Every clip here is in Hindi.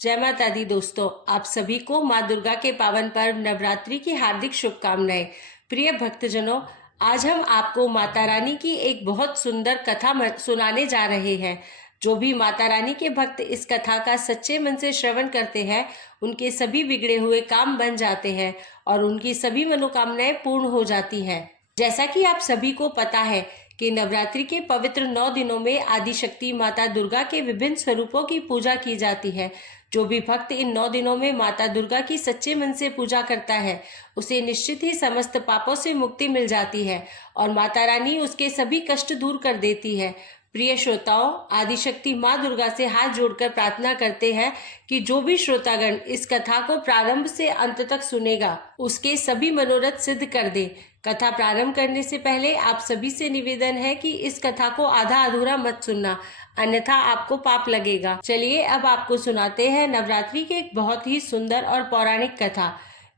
जय माता दी दोस्तों, आप सभी को माँ दुर्गा के पावन पर्व नवरात्रि की हार्दिक शुभकामनाएं। प्रिय भक्तजनों, आज हम आपको माता रानी की एक बहुत सुंदर कथा सुनाने जा रहे हैं। जो भी माता रानी के भक्त इस कथा का सच्चे मन से श्रवण करते हैं, उनके सभी बिगड़े हुए काम बन जाते हैं और उनकी सभी मनोकामनाएं पूर्ण हो जाती हैं। जैसा कि आप सभी को पता है कि नवरात्रि के पवित्र 9 दिनों में आदिशक्ति माता दुर्गा के विभिन्न स्वरूपों की पूजा की जाती है। जो भी भक्त इन 9 दिनों में माता दुर्गा की सच्चे मन से पूजा करता है, उसे निश्चित ही समस्त पापों से मुक्ति मिल जाती है और माता रानी उसके सभी कष्ट दूर कर देती है। प्रिय श्रोताओं, आदिशक्ति माँ दुर्गा से हाथ जोड़कर प्रार्थना करते हैं कि जो भी श्रोतागण इस कथा को प्रारंभ से अंत तक सुनेगा, उसके सभी मनोरथ सिद्ध कर दे। कथा प्रारंभ करने से पहले आप सभी से निवेदन है कि इस कथा को आधा अधूरा मत सुनना, अन्यथा आपको पाप लगेगा। चलिए अब आपको सुनाते हैं नवरात्रि की एक बहुत ही सुंदर और पौराणिक कथा।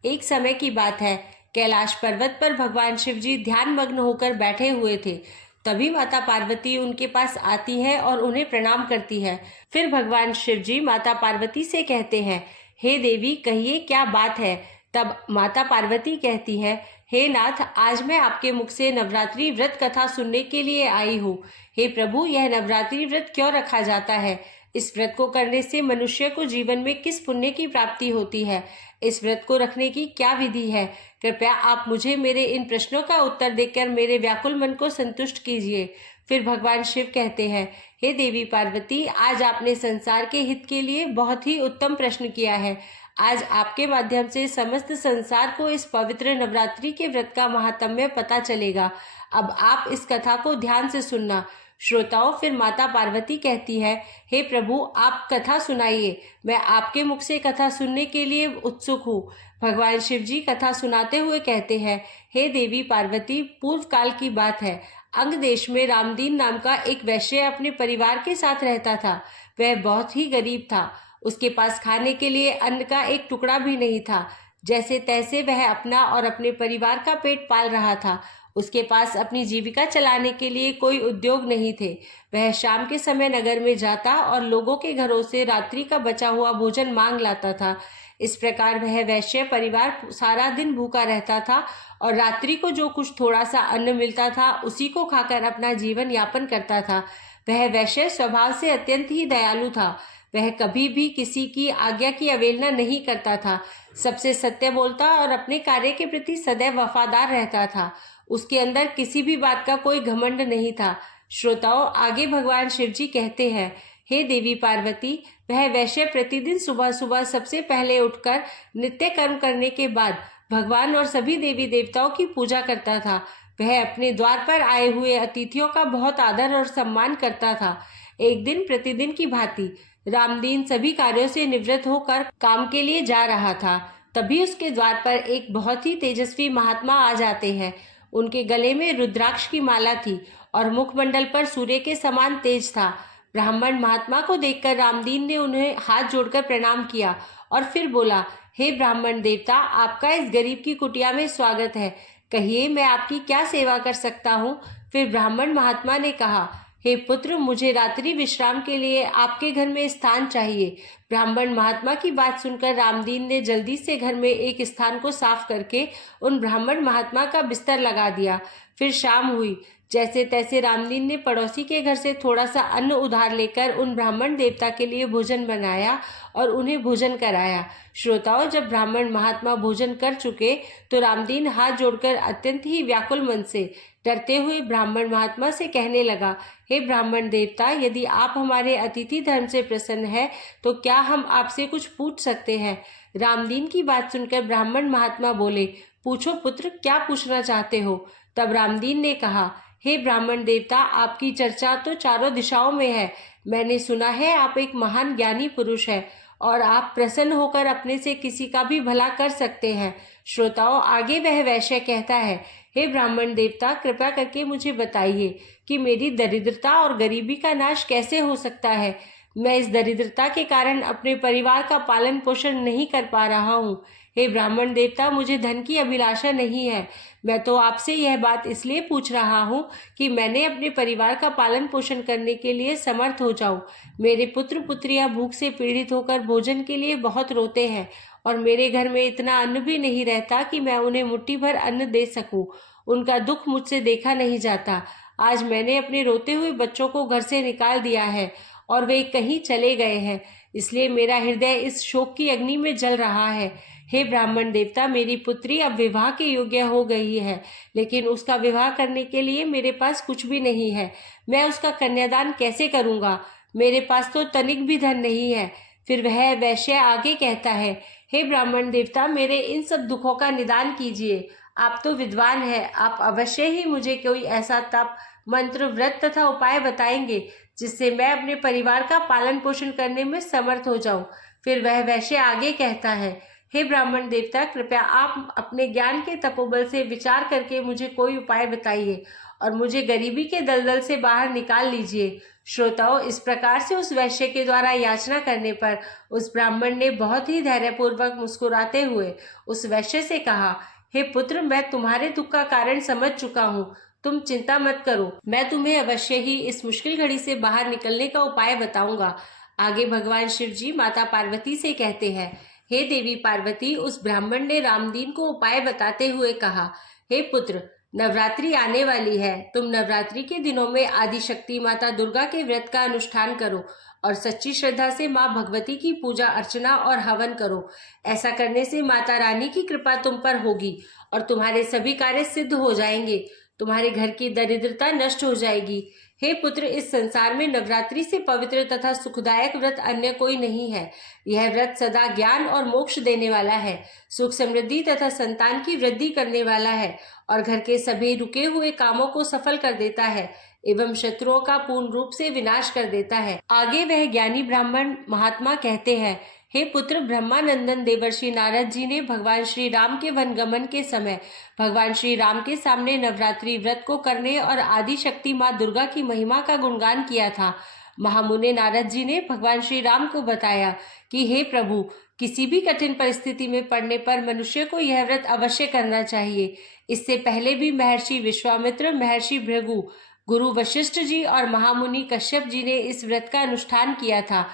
एक समय की बात है, कैलाश पर्वत पर भगवान शिव जी ध्यान मग्न होकर बैठे हुए थे। तभी माता पार्वती उनके पास आती है और उन्हें प्रणाम करती है। फिर भगवान शिव जी माता पार्वती से कहते हैं, हे देवी, कहिए क्या बात है। तब माता पार्वती कहती है, हे नाथ, आज मैं आपके मुख से नवरात्रि व्रत कथा सुनने के लिए आई हूँ। हे प्रभु, यह नवरात्रि व्रत क्यों रखा जाता है? इस व्रत को करने से मनुष्य को जीवन में किस पुण्य की प्राप्ति होती है? इस व्रत को रखने की क्या विधि है? कृपया आप मुझे मेरे इन प्रश्नों का उत्तर देकर मेरे व्याकुल मन को संतुष्ट कीजिए। फिर भगवान शिव कहते हैं, हे देवी पार्वती, आज आपने संसार के हित के लिए बहुत ही उत्तम प्रश्न किया है। आज आपके माध्यम से समस्त संसार को इस पवित्र नवरात्रि के व्रत का महात्म्य पता चलेगा। अब आप इस कथा को ध्यान से सुनना। श्रोताओं, फिर माता पार्वती कहती है, हे प्रभु, आप कथा सुनाइए, मैं आपके मुख से कथा सुनने के लिए उत्सुक हूँ। भगवान शिव जी कथा सुनाते हुए कहते हैं, हे देवी पार्वती, पूर्व काल की बात है। अंग देश में रामदीन नाम का एक वैश्य अपने परिवार के साथ रहता था। वह बहुत ही गरीब था। उसके पास खाने के लिए अन्न का एक टुकड़ा भी नहीं था। जैसे तैसे वह अपना और अपने परिवार का पेट पाल रहा था। उसके पास अपनी जीविका चलाने के लिए कोई उद्योग नहीं थे। वह शाम के समय नगर में जाता और लोगों के घरों से रात्रि का बचा हुआ भोजन मांग लाता था। इस प्रकार वह वैश्य परिवार सारा दिन भूखा रहता था और रात्रि को जो कुछ थोड़ा सा अन्न मिलता था, उसी को खाकर अपना जीवन यापन करता था। वह वैश्य स्वभाव से अत्यंत ही दयालु था। वह कभी भी किसी की आज्ञा की अवहेलना नहीं करता था। सबसे सत्य बोलता और अपने कार्य के प्रति सदैव वफादार रहता था। उसके अंदर किसी भी बात का कोई घमंड नहीं था। श्रोताओं, आगे भगवान शिव जी कहते हैं, हे देवी पार्वती, वह वैश्य प्रतिदिन सुबह सुबह सबसे पहले उठकर नित्य कर्म करने के बाद भगवान और सभी देवी देवताओं की पूजा करता था। वह अपने द्वार पर आए हुए अतिथियों का बहुत आदर और सम्मान करता था। एक दिन प्रतिदिन की भांति रामदीन सभी कार्यों से निवृत्त होकर काम के लिए जा रहा था। तभी उसके द्वार पर एक बहुत ही तेजस्वी महात्मा आ जाते हैं। उनके गले में रुद्राक्ष की माला थी और मुखमंडल पर सूर्य के समान तेज था। ब्राह्मण महात्मा को देखकर रामदीन ने उन्हें हाथ जोड़कर प्रणाम किया और फिर बोला, हे ब्राह्मण देवता, आपका इस गरीब की कुटिया में स्वागत है। कहिए, मैं आपकी क्या सेवा कर सकता हूँ? फिर ब्राह्मण महात्मा ने कहा, हे पुत्र, मुझे रात्रि विश्राम के लिए आपके घर में स्थान चाहिए। ब्राह्मण महात्मा की बात सुनकर रामदीन ने जल्दी से घर में एक स्थान को साफ करके उन ब्राह्मण महात्मा का बिस्तर लगा दिया। फिर शाम हुई। जैसे तैसे रामदीन ने पड़ोसी के घर से थोड़ा सा अन्न उधार लेकर उन ब्राह्मण देवता के लिए भोजन बनाया और उन्हें भोजन कराया। श्रोताओं, जब ब्राह्मण महात्मा भोजन कर चुके तो रामदीन हाथ जोड़कर अत्यंत ही व्याकुल मन से डरते हुए ब्राह्मण महात्मा से कहने लगा, हे ब्राह्मण देवता, यदि आप हमारे अतिथि धर्म से प्रसन्न हैं तो क्या हम आपसे कुछ पूछ सकते हैं? रामदीन की बात सुनकर ब्राह्मण महात्मा बोले, पूछो पुत्र, क्या पूछना चाहते हो? तब रामदीन ने कहा, हे ब्राह्मण देवता, आपकी चर्चा तो चारों दिशाओं में है। मैंने सुना है आप एक महान ज्ञानी पुरुष है और आप प्रसन्न होकर अपने से किसी का भी भला कर सकते हैं। श्रोताओं, आगे वह वैश्य कहता है, हे ब्राह्मण देवता, कृपया करके मुझे बताइए कि मेरी दरिद्रता और गरीबी का नाश कैसे हो सकता है। मैं इस दरिद्रता के कारण अपने परिवार का पालन पोषण नहीं कर पा रहा हूँ। हे ब्राह्मण देवता, मुझे धन की अभिलाषा नहीं है। मैं तो आपसे यह बात इसलिए पूछ रहा हूँ कि मैंने अपने परिवार का पालन पोषण करने के लिए समर्थ हो जाऊँ। मेरे पुत्र पुत्रियाँ भूख से पीड़ित होकर भोजन के लिए बहुत रोते हैं और मेरे घर में इतना अन्न भी नहीं रहता कि मैं उन्हें मुट्ठी भर अन्न दे सकूं। उनका दुख मुझसे देखा नहीं जाता। आज मैंने अपने रोते हुए बच्चों को घर से निकाल दिया है और वे कहीं चले गए हैं, इसलिए मेरा हृदय इस शोक की अग्नि में जल रहा है। हे ब्राह्मण देवता, मेरी पुत्री अब विवाह के योग्य हो गई है, लेकिन उसका विवाह करने के लिए मेरे पास कुछ भी नहीं है। मैं उसका कन्यादान कैसे करूँगा? मेरे पास तो तनिक भी धन नहीं है। फिर वह वैश्य आगे कहता है, हे ब्राह्मण देवता, मेरे इन सब दुखों का निदान कीजिए। आप तो विद्वान हैं, आप अवश्य ही मुझे कोई ऐसा तप, मंत्र, व्रत तथा उपाय बताएंगे जिससे मैं अपने परिवार का पालन पोषण करने में समर्थ हो जाऊं। फिर वह वैश्य आगे कहता है, हे ब्राह्मण देवता, कृपया आप अपने ज्ञान के तपोबल से विचार करके मुझे कोई उपाय बताइए और मुझे गरीबी के दलदल से बाहर निकाल लीजिए। श्रोताओं, इस प्रकार से उस वैश्य के द्वारा याचना करने पर उस ब्राह्मण ने बहुत ही धैर्यपूर्वक मुस्कुराते हुए उस वैश्य से कहा, हे पुत्र, मैं तुम्हारे दुख का कारण समझ चुका हूँ। तुम चिंता मत करो, मैं तुम्हें अवश्य ही इस मुश्किल घड़ी से बाहर निकलने का उपाय बताऊंगा। आगे भगवान शिव जी माता पार्वती से कहते हैं, हे देवी पार्वती, उस ब्राह्मण ने रामदीन को उपाय बताते हुए कहा, हे पुत्र, नवरात्रि आने वाली है। तुम नवरात्रि के दिनों में आदिशक्ति माता दुर्गा के व्रत का अनुष्ठान करो और सच्ची श्रद्धा से माँ भगवती की पूजा अर्चना और हवन करो। ऐसा करने से माता रानी की कृपा तुम पर होगी और तुम्हारे सभी कार्य सिद्ध हो जाएंगे। तुम्हारे घर की दरिद्रता नष्ट हो जाएगी। हे पुत्र, इस संसार में नवरात्रि से पवित्र तथा सुखदायक व्रत अन्य कोई नहीं है। यह व्रत सदा ज्ञान और मोक्ष देने वाला है, सुख समृद्धि तथा संतान की वृद्धि करने वाला है और घर के सभी रुके हुए कामों को सफल कर देता है एवं शत्रुओं का पूर्ण रूप से विनाश कर देता है। आगे वह ज्ञानी ब्राह्मण महात्मा कहते हैं, हे पुत्र, ब्रह्मानंदन देवर्षि नारद जी ने भगवान श्री राम के वनगमन के समय भगवान श्री राम के सामने नवरात्रि व्रत को करने और आदि शक्ति माँ दुर्गा की महिमा का गुणगान किया था। महामुनि नारद जी ने भगवान श्री राम को बताया कि हे प्रभु, किसी भी कठिन परिस्थिति में पड़ने पर मनुष्य को यह व्रत अवश्य करना चाहिए। इससे पहले भी महर्षि विश्वामित्र, महर्षि भृगु, गुरु वशिष्ठ जी और महामुनि कश्यप जी ने इस व्रत का अनुष्ठान किया था।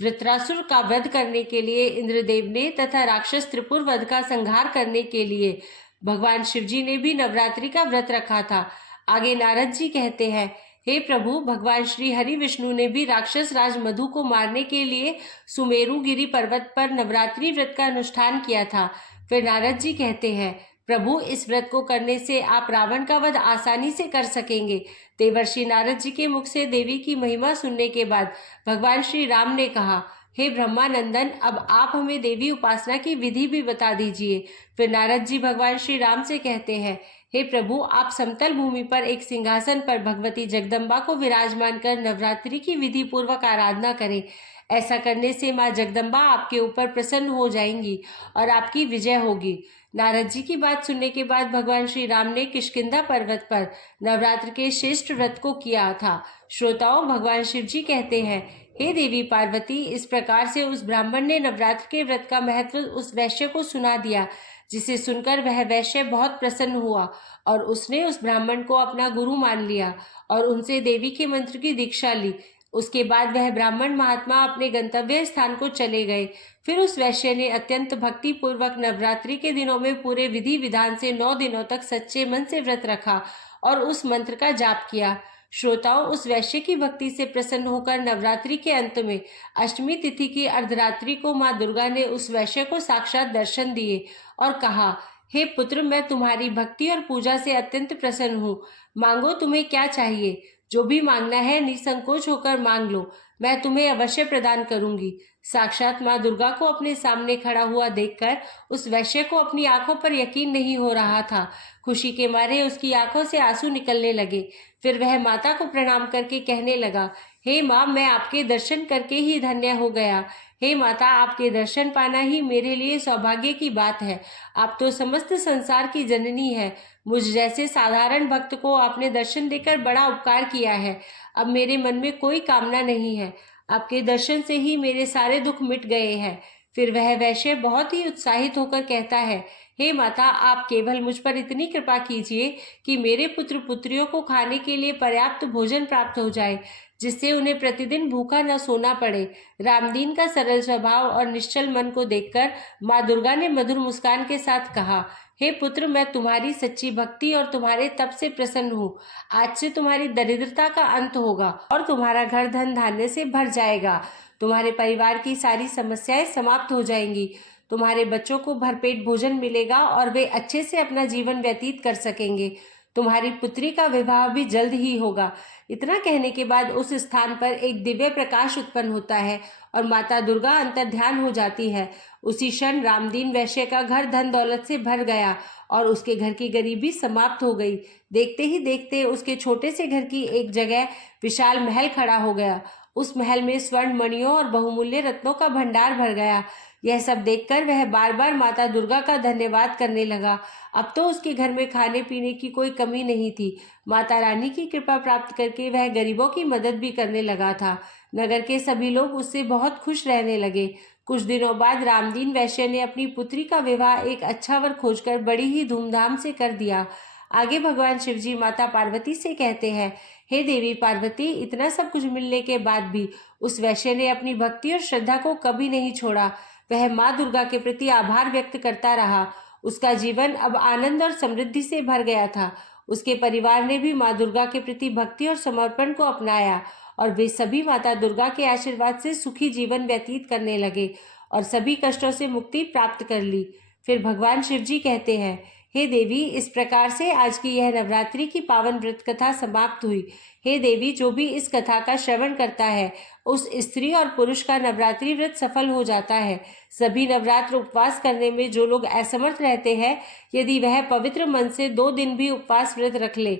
वृत्रासुर का वध करने के लिए इंद्रदेव ने तथा राक्षस त्रिपुर वध का संहार करने के लिए भगवान शिवजी ने भी नवरात्रि का व्रत रखा था। आगे नारद जी कहते हैं, हे प्रभु, भगवान श्री हरि विष्णु ने भी राक्षस राज मधु को मारने के लिए सुमेरु गिरी पर्वत पर नवरात्रि व्रत का अनुष्ठान किया था। फिर नारद जी कहते हैं, प्रभु, इस व्रत को करने से आप रावण का वध आसानी से कर सकेंगे। देवर्षि नारद जी के मुख से देवी की महिमा सुनने के बाद भगवान श्री राम ने कहा, हे ब्रह्मानंदन, अब आप हमें देवी उपासना की विधि भी बता दीजिए। फिर नारद जी भगवान श्री राम से कहते हैं, हे प्रभु, आप समतल भूमि पर एक सिंहासन पर भगवती जगदम्बा को विराजमान कर नवरात्रि की विधि पूर्वक आराधना करें। ऐसा करने से माँ जगदम्बा आपके ऊपर प्रसन्न हो जाएंगी और आपकी विजय होगी। नारद जी की बात सुनने के बाद भगवान श्री राम ने किष्किंधा पर्वत पर नवरात्र के श्रेष्ठ व्रत को किया था। श्रोताओं, भगवान शिव जी कहते हैं, हे देवी पार्वती, इस प्रकार से उस ब्राह्मण ने नवरात्र के व्रत का महत्व उस वैश्य को सुना दिया, जिसे सुनकर वह वैश्य बहुत प्रसन्न हुआ और उसने उस ब्राह्मण को अपना गुरु मान लिया और उनसे देवी के मंत्र की दीक्षा ली। उसके बाद वह ब्राह्मण महात्मा अपने गंतव्य स्थान को चले गए। फिर उस वैश्य ने अत्यंत भक्ति पूर्वक नवरात्रि के दिनों में पूरे विधि विधान से 9 दिनों तक सच्चे मन से व्रत रखा और उस मंत्र का जाप किया। श्रोताओं, उस वैश्य की भक्ति से प्रसन्न होकर नवरात्रि के अंत में अष्टमी तिथि की अर्धरात्रि को माँ दुर्गा ने उस वैश्य को साक्षात दर्शन दिए और कहा, हे पुत्र, मैं तुम्हारी भक्ति और पूजा से अत्यंत प्रसन्न हूँ। मांगो, तुम्हें क्या चाहिए? जो भी मांगना है निसंकोच होकर मांग लो, मैं तुम्हें अवश्य प्रदान करूंगी। साक्षात माँ दुर्गा को अपने सामने खड़ा हुआ देखकर उस वैश्य को अपनी आंखों पर यकीन नहीं हो रहा था। खुशी के मारे उसकी आंखों से आंसू निकलने लगे। फिर वह माता को प्रणाम करके कहने लगा, हे माँ, मैं आपके दर्शन करके ही धन्य हो गया। हे माता, आपके दर्शन पाना ही मेरे लिए सौभाग्य की बात है। आप तो समस्त संसार की जननी है। मुझ जैसे साधारण भक्त को आपने दर्शन देकर बड़ा उपकार किया है। अब मेरे मन में कोई कामना नहीं है। आपके दर्शन से ही मेरे सारे दुख मिट गए हैं। फिर वह वैश्य बहुत ही उत्साहित होकर कहता है, हे माता, आप केवल मुझ पर इतनी कृपा कीजिए कि मेरे पुत्र पुत्रियों को खाने के लिए पर्याप्त भोजन प्राप्त हो जाए, जिससे उन्हें प्रतिदिन भूखा न सोना पड़े। रामदीन का सरल स्वभाव और निश्चल मन को देखकर माँ दुर्गा ने मधुर मुस्कान के साथ कहा, हे पुत्र, मैं तुम्हारी सच्ची भक्ति और तुम्हारे तप से प्रसन्न हूँ। आज से तुम्हारी दरिद्रता का अंत होगा और तुम्हारा घर धन धान्य से भर जाएगा। तुम्हारे परिवार की सारी समस्याएं समाप्त हो जाएंगी। तुम्हारे बच्चों को भरपेट भोजन मिलेगा और वे अच्छे से अपना जीवन व्यतीत कर सकेंगे। तुम्हारी पुत्री का विवाह भी जल्द ही होगा। इतना कहने के बाद उस स्थान पर एक दिव्य प्रकाश उत्पन्न होता है और माता दुर्गा अंतर्ध्यान हो जाती है। उसी क्षण रामदीन वैश्य का घर धन दौलत से भर गया और उसके घर की गरीबी समाप्त हो गई। देखते ही देखते उसके छोटे से घर की एक जगह विशाल महल खड़ा हो गया। उस महल में स्वर्ण मणियों और बहुमूल्य रत्नों का भंडार भर गया। यह सब देखकर वह बार बार माता दुर्गा का धन्यवाद करने लगा। अब तो उसके घर में खाने पीने की कोई कमी नहीं थी। माता रानी की कृपा प्राप्त करके वह गरीबों की मदद भी करने लगा था। नगर के सभी लोग उससे बहुत खुश रहने लगे। कुछ दिनों बाद रामदीन वैश्य ने अपनी पुत्री का विवाह एक अच्छा वर खोजकर बड़ी ही धूमधाम से कर दिया। आगे भगवान शिवजी माता पार्वती से कहते हैं, हे देवी पार्वती, इतना सब कुछ मिलने के बाद भी उस वैश्य ने अपनी भक्ति और श्रद्धा को कभी नहीं छोड़ा। वह माँ दुर्गा के प्रति आभार व्यक्त करता रहा। उसका जीवन अब आनंद और समृद्धि से भर गया था। उसके परिवार ने भी माँ दुर्गा के प्रति भक्ति और समर्पण को अपनाया और वे सभी माता दुर्गा के आशीर्वाद से सुखी जीवन व्यतीत करने लगे और सभी कष्टों से मुक्ति प्राप्त कर ली। फिर भगवान शिवजी कहते हैं, हे देवी, इस प्रकार से आज की यह नवरात्रि की पावन व्रत कथा समाप्त हुई। हे देवी, जो भी इस कथा का श्रवण करता है उस स्त्री और पुरुष का नवरात्रि व्रत सफल हो जाता है। सभी नवरात्र उपवास करने में जो लोग असमर्थ रहते हैं, यदि वह पवित्र मन से 2 दिन भी उपवास व्रत रख ले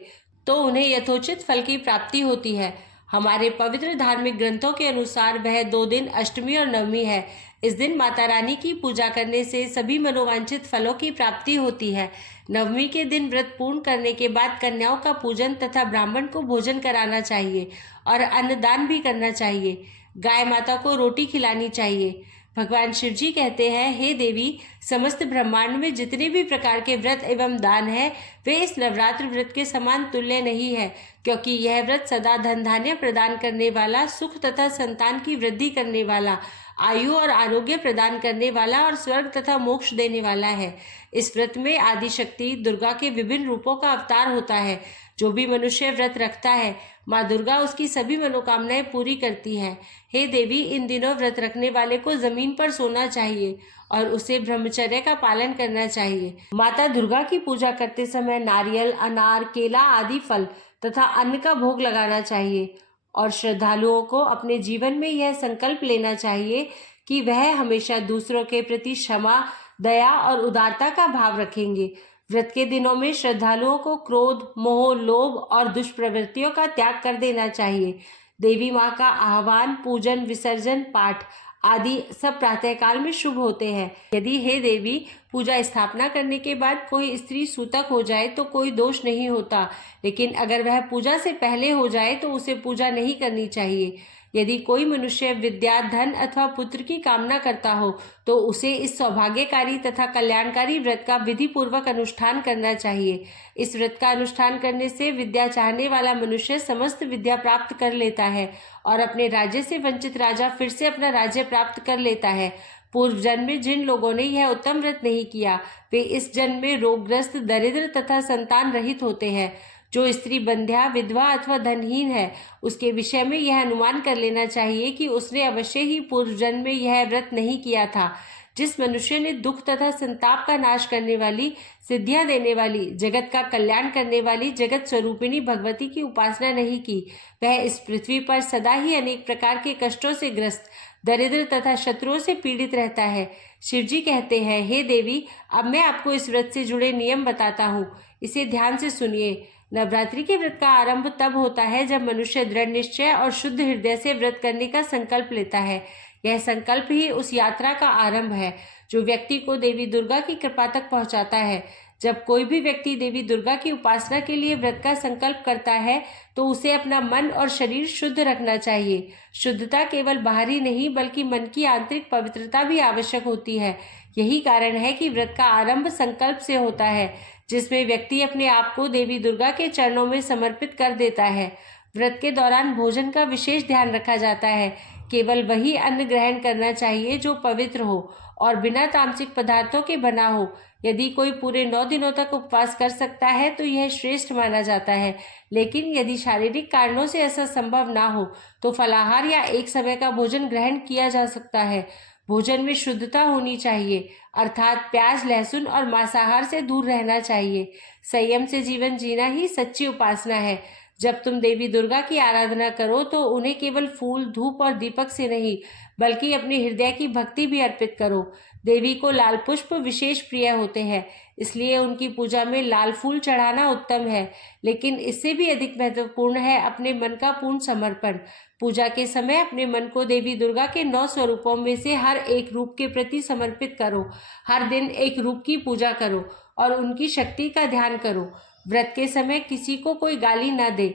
तो उन्हें यथोचित फल की प्राप्ति होती है। हमारे पवित्र धार्मिक ग्रंथों के अनुसार वह 2 दिन अष्टमी और नवमी है। इस दिन माता रानी की पूजा करने से सभी मनोवांछित फलों की प्राप्ति होती है। नवमी के दिन व्रत पूर्ण करने के बाद कन्याओं का पूजन तथा ब्राह्मण को भोजन कराना चाहिए और अन्नदान भी करना चाहिए। गाय माता को रोटी खिलानी चाहिए। भगवान शिवजी कहते हैं, हे देवी, समस्त ब्रह्मांड में जितने भी प्रकार के व्रत एवं दान है वे इस नवरात्र व्रत के समान तुल्य नहीं है, क्योंकि यह व्रत सदा धन धान्य प्रदान करने वाला, सुख तथा संतान की वृद्धि करने वाला, आयु और आरोग्य प्रदान करने वाला और स्वर्ग तथा मोक्ष देने वाला है। इस व्रत में आदि शक्ति दुर्गा के विभिन्न रूपों का अवतार होता है। जो भी मनुष्य व्रत रखता है, माँ दुर्गा उसकी सभी मनोकामनाएं पूरी करती है। हे देवी, इन दिनों व्रत रखने वाले को जमीन पर सोना चाहिए और उसे ब्रह्मचर्य का पालन करना चाहिए। माता दुर्गा की पूजा करते समय नारियल, अनार, केला आदि फल तथा अन्न का भोग लगाना चाहिए और श्रद्धालुओं को अपने जीवन में यह संकल्प लेना चाहिए कि वह हमेशा दूसरों के प्रति क्षमा, दया और उदारता का भाव रखेंगे। व्रत के दिनों में श्रद्धालुओं को क्रोध, मोह, लोभ और दुष्प्रवृत्तियों का त्याग कर देना चाहिए। देवी माँ का आह्वान, पूजन, विसर्जन, पाठ आदि सब प्रातःकाल में शुभ होते हैं। यदि हे देवी, पूजा स्थापना करने के बाद कोई स्त्री सूतक हो जाए तो कोई दोष नहीं होता, लेकिन अगर वह पूजा से पहले हो जाए तो उसे पूजा नहीं करनी चाहिए। यदि कोई मनुष्य विद्या, धन अथवा पुत्र की कामना करता हो तो उसे इस सौभाग्यकारी तथा कल्याणकारी व्रत का विधि पूर्वक अनुष्ठान करना चाहिए। इस व्रत का अनुष्ठान करने से विद्या चाहने वाला मनुष्य समस्त विद्या प्राप्त कर लेता है और अपने राज्य से वंचित राजा फिर से अपना राज्य प्राप्त कर लेता है। पूर्व जन्म में जिन लोगों ने यह उत्तम व्रत नहीं किया, वे इस जन्म में रोगग्रस्त, दरिद्र तथा संतान रहित होते हैं। जो स्त्री बंध्या, विधवा अथवा धनहीन है, उसके विषय में यह अनुमान कर लेना चाहिए कि उसने अवश्य ही पूर्व जन्म में यह व्रत नहीं किया था। जिस मनुष्य ने दुख तथा संताप का नाश करने वाली, सिद्धियां देने वाली, जगत का कल्याण करने वाली जगत स्वरूपिणी भगवती की उपासना नहीं की, वह इस पृथ्वी पर सदा ही अनेक प्रकार के कष्टों से ग्रस्त, दरिद्र तथा शत्रुओं से पीड़ित रहता है। शिवजी कहते हैं, हे देवी, अब मैं आपको इस व्रत से जुड़े नियम बताता हूँ, इसे ध्यान से सुनिए। नवरात्रि के व्रत का आरंभ तब होता है जब मनुष्य दृढ़ निश्चय और शुद्ध हृदय से व्रत करने का संकल्प लेता है। यह संकल्प ही उस यात्रा का आरंभ है जो व्यक्ति को देवी दुर्गा की कृपा तक पहुंचाता है। जब कोई भी व्यक्ति देवी दुर्गा की उपासना के लिए व्रत का संकल्प करता है तो उसे अपना मन और शरीर शुद्ध रखना चाहिए। शुद्धता केवल बाहरी नहीं बल्कि मन की आंतरिक पवित्रता भी आवश्यक होती है। यही कारण है कि व्रत का आरंभ संकल्प से होता है, जिसमें व्यक्ति अपने आप को देवी दुर्गा के चरणों में समर्पित कर देता है। व्रत के दौरान भोजन का विशेष ध्यान रखा जाता है। केवल वही अन्न ग्रहण करना चाहिए जो पवित्र हो और बिना तामसिक पदार्थों के बना हो। यदि कोई पूरे 9 दिनों तक उपवास कर सकता है तो यह श्रेष्ठ माना जाता है, लेकिन यदि शारीरिक कारणों से ऐसा संभव ना हो तो फलाहार या एक समय का भोजन ग्रहण किया जा सकता है। भोजन में शुद्धता होनी चाहिए, अर्थात प्याज, लहसुन और मांसाहार से दूर रहना चाहिए। संयम से जीवन जीना ही सच्ची उपासना है। जब तुम देवी दुर्गा की आराधना करो तो उन्हें केवल फूल, धूप और दीपक से नहीं बल्कि अपने हृदय की भक्ति भी अर्पित करो। देवी को लाल पुष्प विशेष प्रिय होते हैं, इसलिए उनकी पूजा में लाल फूल चढ़ाना उत्तम है, लेकिन इससे भी अधिक महत्वपूर्ण है अपने मन का पूर्ण समर्पण। पूजा के समय अपने मन को देवी दुर्गा के 9 स्वरूपों में से हर एक रूप के प्रति समर्पित करो। हर दिन एक रूप की पूजा करो और उनकी शक्ति का ध्यान करो। व्रत के समय किसी को कोई गाली ना दे,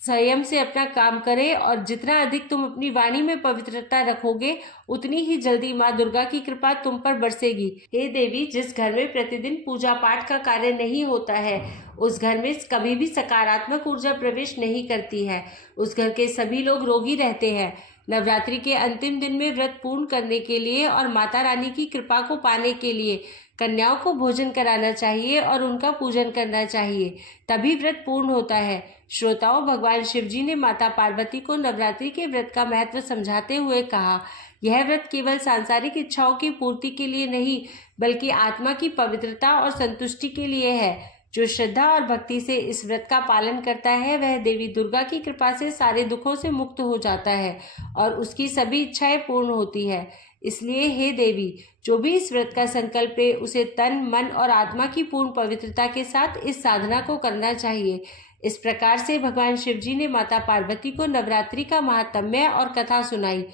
संयम से अपना काम करे और जितना अधिक तुम अपनी वाणी में पवित्रता रखोगे उतनी ही जल्दी माँ दुर्गा की कृपा तुम पर बरसेगी। हे देवी, जिस घर में प्रतिदिन पूजा पाठ का कार्य नहीं होता है उस घर में कभी भी सकारात्मक ऊर्जा प्रवेश नहीं करती है। उस घर के सभी लोग रोगी रहते हैं। नवरात्रि के अंतिम दिन में व्रत पूर्ण करने के लिए और माता रानी की कृपा को पाने के लिए कन्याओं को भोजन कराना चाहिए और उनका पूजन करना चाहिए, तभी व्रत पूर्ण होता है। श्रोताओं, भगवान शिव जी ने माता पार्वती को नवरात्रि के व्रत का महत्व समझाते हुए कहा, यह व्रत केवल सांसारिक इच्छाओं की पूर्ति के लिए नहीं बल्कि आत्मा की पवित्रता और संतुष्टि के लिए है। जो श्रद्धा और भक्ति से इस व्रत का पालन करता है वह देवी दुर्गा की कृपा से सारे दुखों से मुक्त हो जाता है और उसकी सभी इच्छाएं पूर्ण होती है। इसलिए हे देवी, जो भी इस व्रत का संकल्प ले उसे तन, मन और आत्मा की पूर्ण पवित्रता के साथ इस साधना को करना चाहिए। इस प्रकार से भगवान शिव जी ने माता पार्वती को नवरात्रि का महात्म्य और कथा सुनाई।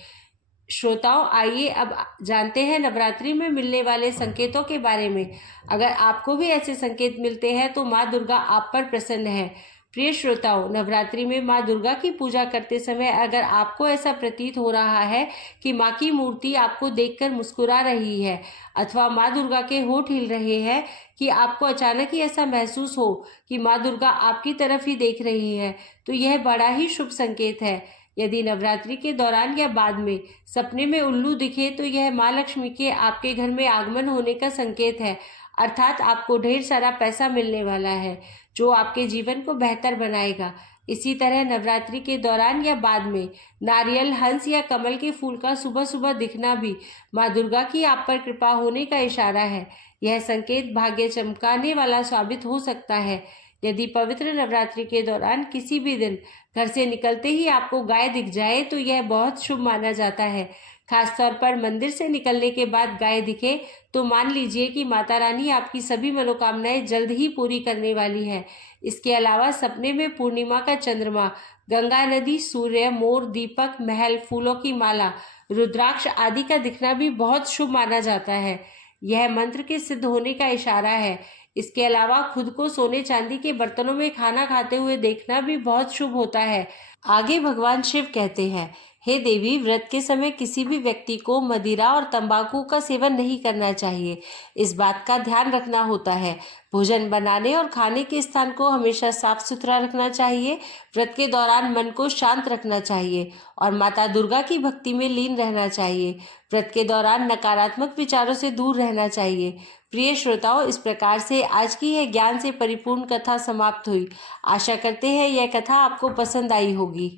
श्रोताओं, आइए अब जानते हैं नवरात्रि में मिलने वाले संकेतों के बारे में। अगर आपको भी ऐसे संकेत मिलते हैं तो माँ दुर्गा आप पर प्रसन्न है। प्रिय श्रोताओं, नवरात्रि में माँ दुर्गा की पूजा करते समय अगर आपको ऐसा प्रतीत हो रहा है कि माँ की मूर्ति आपको देखकर मुस्कुरा रही है अथवा माँ दुर्गा के होंठ हिल रहे हैं, कि आपको अचानक ही ऐसा महसूस हो कि माँ दुर्गा आपकी तरफ ही देख रही है, तो यह बड़ा ही शुभ संकेत है। यदि नवरात्रि के दौरान या बाद में सपने में उल्लू दिखे तो यह माँ लक्ष्मी के आपके घर में आगमन होने का संकेत है, अर्थात आपको ढेर सारा पैसा मिलने वाला है जो आपके जीवन को बेहतर बनाएगा। इसी तरह नवरात्रि के दौरान या बाद में नारियल, हंस या कमल के फूल का सुबह सुबह दिखना भी माँ दुर्गा की आप पर कृपा होने का इशारा है। यह संकेत भाग्य चमकाने वाला साबित हो सकता है। यदि पवित्र नवरात्रि के दौरान किसी भी दिन घर से निकलते ही आपको गाय दिख जाए तो यह बहुत शुभ माना जाता है। खासतौर पर मंदिर से निकलने के बाद गाय दिखे तो मान लीजिए कि माता रानी आपकी सभी मनोकामनाएं जल्द ही पूरी करने वाली है। इसके अलावा सपने में पूर्णिमा का चंद्रमा, गंगा नदी, सूर्य, मोर, दीपक, महल, फूलों की माला, रुद्राक्ष आदि का दिखना भी बहुत शुभ माना जाता है। यह मंत्र के सिद्ध होने का इशारा है। इसके अलावा खुद को सोने चांदी के बर्तनों में खाना खाते हुए देखना भी बहुत शुभ होता है। आगे भगवान शिव कहते हैं, हे देवी, व्रत के समय किसी भी व्यक्ति को मदिरा और तंबाकू का सेवन नहीं करना चाहिए। इस बात का ध्यान रखना होता है। भोजन बनाने और खाने के स्थान को हमेशा साफ सुथरा रखना चाहिए। व्रत के दौरान मन को शांत रखना चाहिए और माता दुर्गा की भक्ति में लीन रहना चाहिए। व्रत के दौरान नकारात्मक विचारों से दूर रहना चाहिए। प्रिय श्रोताओं, इस प्रकार से आज की यह ज्ञान से परिपूर्ण कथा समाप्त हुई। आशा करते हैं यह कथा आपको पसंद आई होगी।